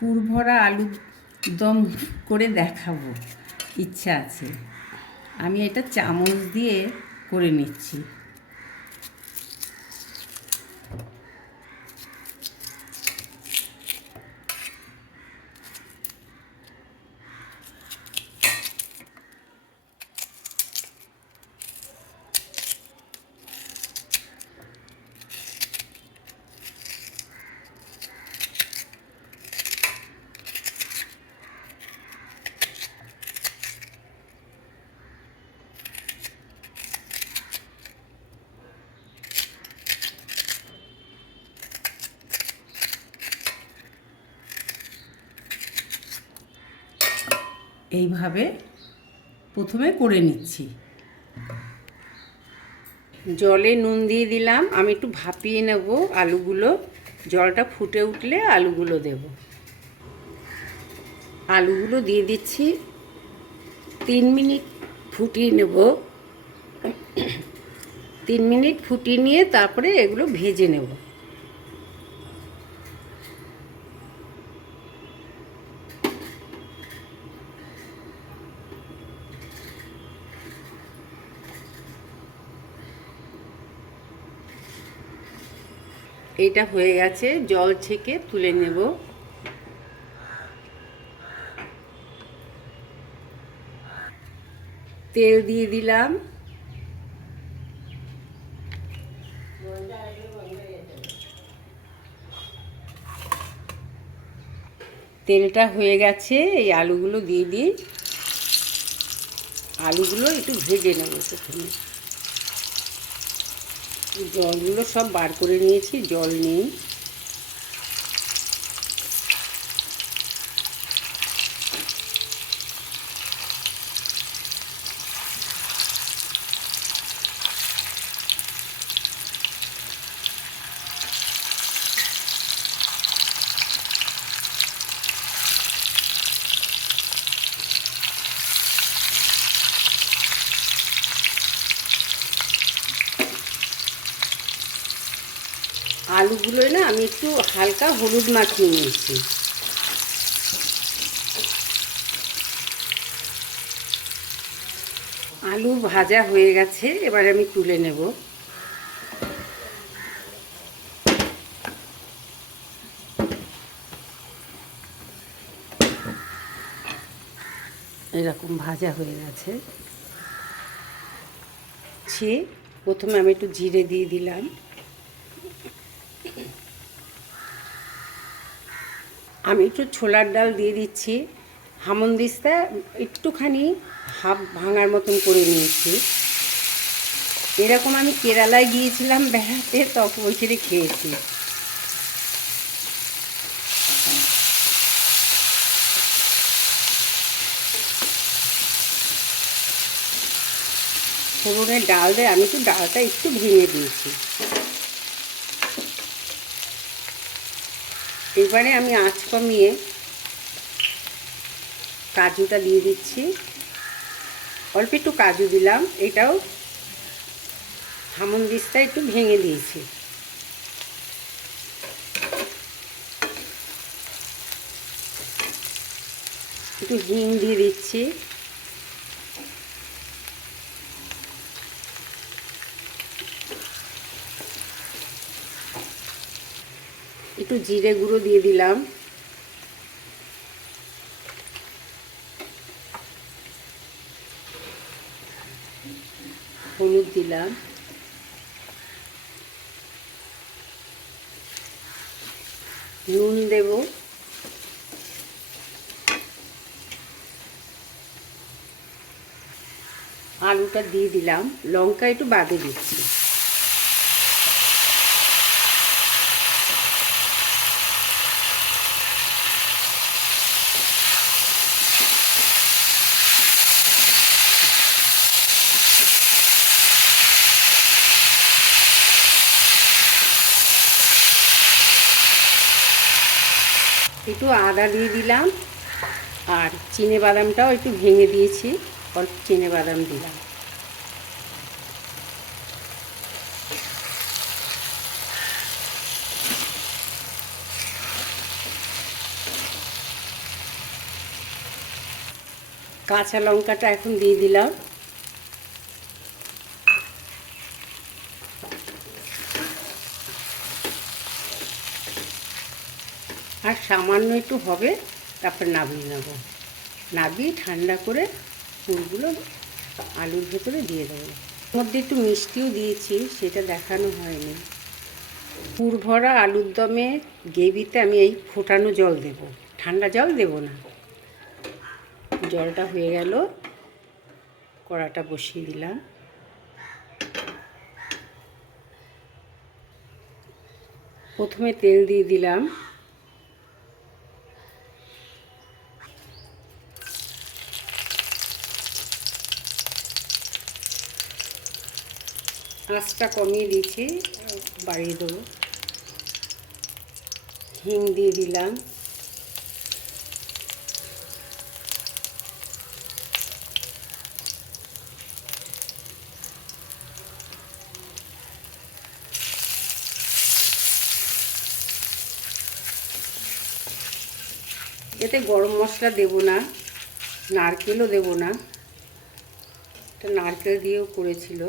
পুরভরা আলু দম করে দেখাবো। ইচ্ছা আছে। আমি এটা চামচ দিয়ে করে নিচ্ছি। এইভাবে প্রথমে করে নিচ্ছি। জলে নুন দিয়ে দিলাম। আমি একটু ভাপিয়ে নেব আলুগুলো। জলটা ফুটে উঠলে আলুগুলো দেব। আলুগুলো দিয়ে দিচ্ছি। তিন মিনিট ফুটিয়ে নেব। তিন মিনিট ফুটিয়ে নিয়ে তারপরে এগুলো ভেজে নেব। এটা হয়ে গেছে, জল ছেঁকে তুলে নেব। তেল দিয়ে দিলাম। তেলটা হয়ে গেছে, এই আলুগুলো দিয়ে দিই। আলুগুলো একটু ভেজে নেব প্রথমে। জলগুলো সব বার করে নিয়েছি জল নেই। আলুগুলোয় না আমি একটু হালকা হলুদ মাখিয়ে নিয়েছি। আলু ভাজা হয়ে গেছে, এবার আমি তুলে নেব। এরকম ভাজা হয়ে গেছে। ছি, প্রথমে আমি একটু জিরে দিয়ে দিলাম। আমি একটু ছোলার ডাল দিয়ে দিচ্ছি। হামন দিস্তা একটুখানি হাফ ভাঙার মতন করে নিয়েছি। এরকম আমি কেরালায় গিয়েছিলাম বেড়াতে তখন ওইখানে খেয়েছি। ফোড়নের ডাল দিয়ে আমি একটু ডালটা একটু ভেঙে দিয়েছি। এবারে আমি আঁচ কমিয়ে কাজুটা দিয়ে দিচ্ছি। অল্প একটু কাজু দিলাম, এটাও হামন দিস্তা একটু ভেঙে দিয়েছি। একটু হিং দিয়ে দিচ্ছি। একটু জিরে গুঁড়ো দিয়ে দিলাম। হলুদ দিলাম। নুন দেব। আলুটা দিয়ে দিলাম। লঙ্কা একটু বাদে দিচ্ছি। একটু আদা দিয়ে দিলাম আর চিনে বাদামটাও একটু ভেঙে দিয়েছি, অল্প চিনে বাদাম দিলাম। কাঁচা লঙ্কাটা এখন দিয়ে দিলাম। আর সামান্য একটু হবে, তারপর নামিয়ে নেব। নাবিয়ে ঠান্ডা করে ফুলগুলো আলুর ভেতরে দিয়ে দেবো। মধ্যে একটু মিষ্টিও দিয়েছি, সেটা দেখানো হয়নি। পুর ভরা আলুর দমে গ্রেভিতে আমি এই ফোটানো জল দেব। ঠান্ডা জল দেব না। জলটা হয়ে গেল, কড়াটা বসিয়ে দিলাম। প্রথমে তেল দিয়ে দিলাম। আঁচটা কমিয়ে দিয়েছি, বাড়িয়ে দেবো। হিং দিয়ে দিলাম। এতে গরম মশলা দেব না, নারকেলও দেব না। এটা নারকেল দিয়েও করেছিল।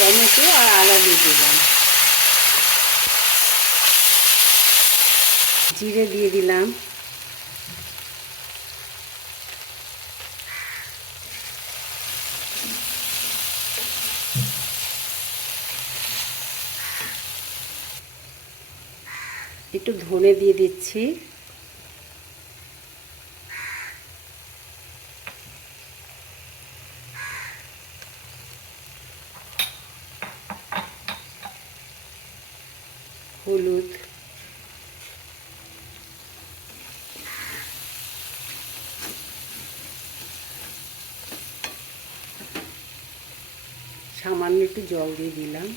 টমেটো আর আদা দিয়ে দিলাম জিরে দিয়ে দিলাম। একটু ধনে দিয়ে দিচ্ছি। হলুদ। সামান্য একটু জল দিয়ে দিলাম।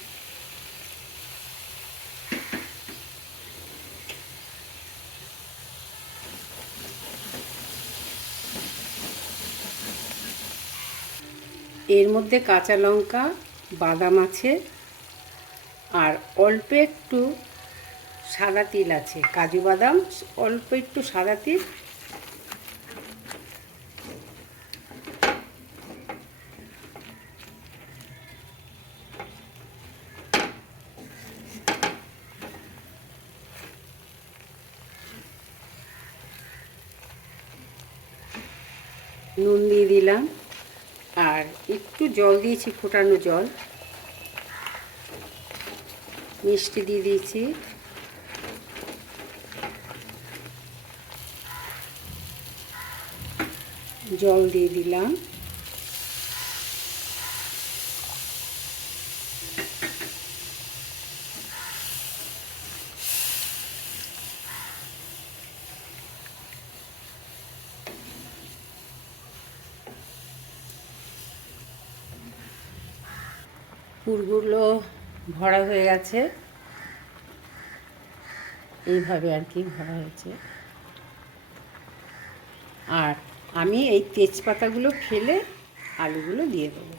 এর মধ্যে কাঁচা লঙ্কা, বাদাম আছে, আর অল্প একটু সাদা তিল আছে, কাজু বাদাম, অল্প একটু সাদা তিল। নুন দিয়ে দিলাম, আর একটু জল দিয়েছি, ফোটানো জল। মিষ্টি দিয়ে দিয়েছি। জল দিয়ে দিলাম। পুরগুলো ভরা হয়ে গেছে। এইভাবে আর কি ভরা হয়েছে। আর আমি এই তেজপাতাগুলো ফেলে আলুগুলো দিয়ে দেবো।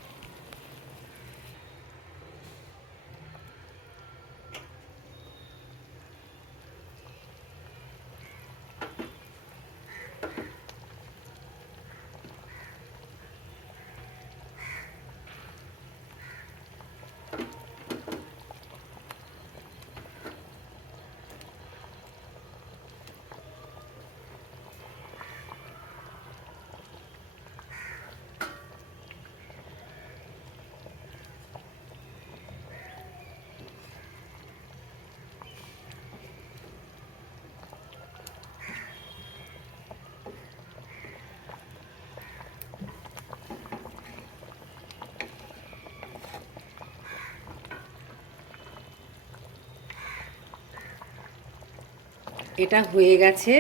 এটা হয়ে গেছে।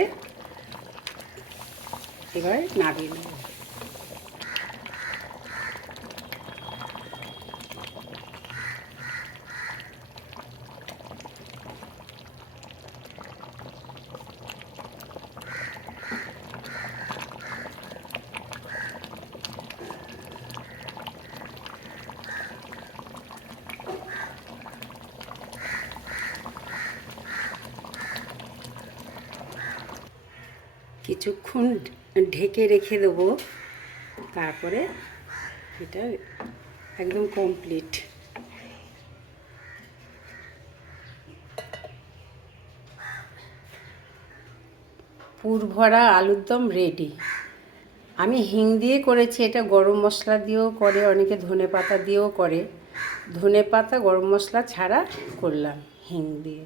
এবার নাড়িয়ে নেব। কিছুক্ষণ ঢেকে রেখে দেবো। তারপরে এটা একদম কমপ্লিট পুর ভরা আলুর দম রেডি আমি হিং দিয়ে করেছি, এটা গরম মশলা দিয়েও করে, অনেকে ধনে পাতা দিয়েও করে। ধনে পাতা, গরম মশলা ছাড়া করলাম হিং দিয়ে।